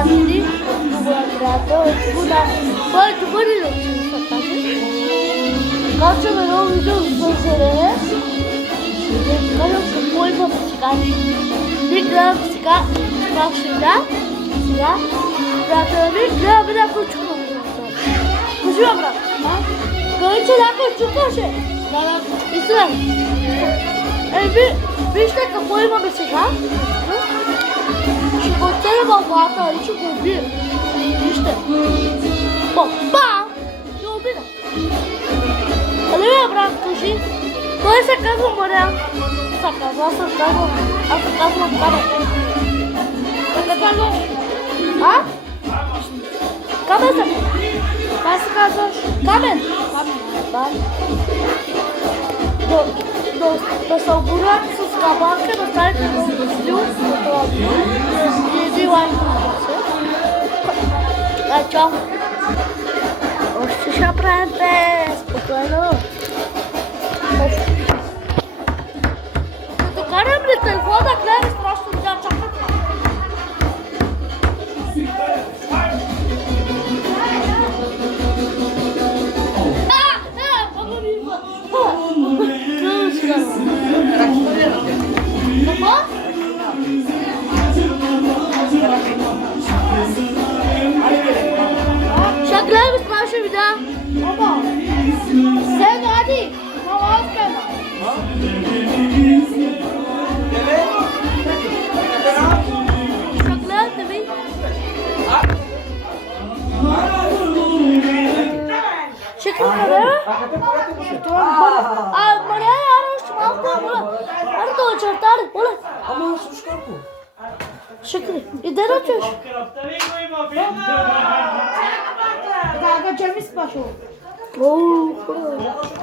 Brasili, Buongiorno, poi tu puoi dire Faccio per un video stasera. Quello che puoi pubblicare. Di grafica, grafica, grafica, così avrà. Noi ce l'ha con ciuccoce. İslam. Bir dakika koyma mesela. Şu koçları babata hiç koyuyor. İşte. Baba. Yok bir de. Alıyor bırak kuşu. Koy sakın buraya. Sakın. Sakın. Ha? Kamen. Nasıl kazanır? Kamen. Do segurança trabalha no site do Brasil e tchau. Oxe, já pra spokojno. To karem mi telefona gledaj strašno da čakati. Şaklar mı spavşa bir daha? Baba. Sen hadi. Namaz kılma. Şaklar tabii. Şaklar kadar. Bana yarar şu malta bola. Hadi to çartar bola. Ama suškarku. Şaklar. İdare açıyoruz. Да, че ми спашо?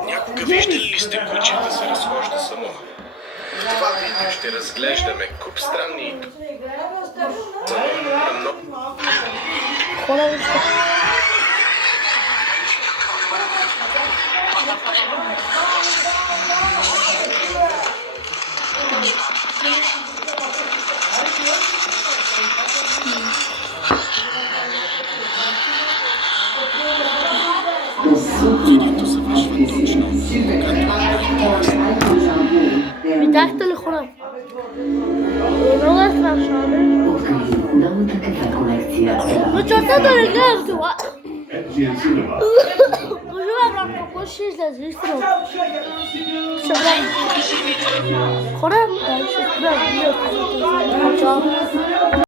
Някога виждали ли сте куче да се разхожда само? В това видео ще разглеждаме куп странни Хора вижте. Видеото завършва точно, когато Видяхте ли хора? Много е страшно, бе. Много такава колекция. Но чакай да не гледам това. Кажи бе, брат, какво ще излезе? Истина. Ще гледам. Хора, да, ще гледам. Чао.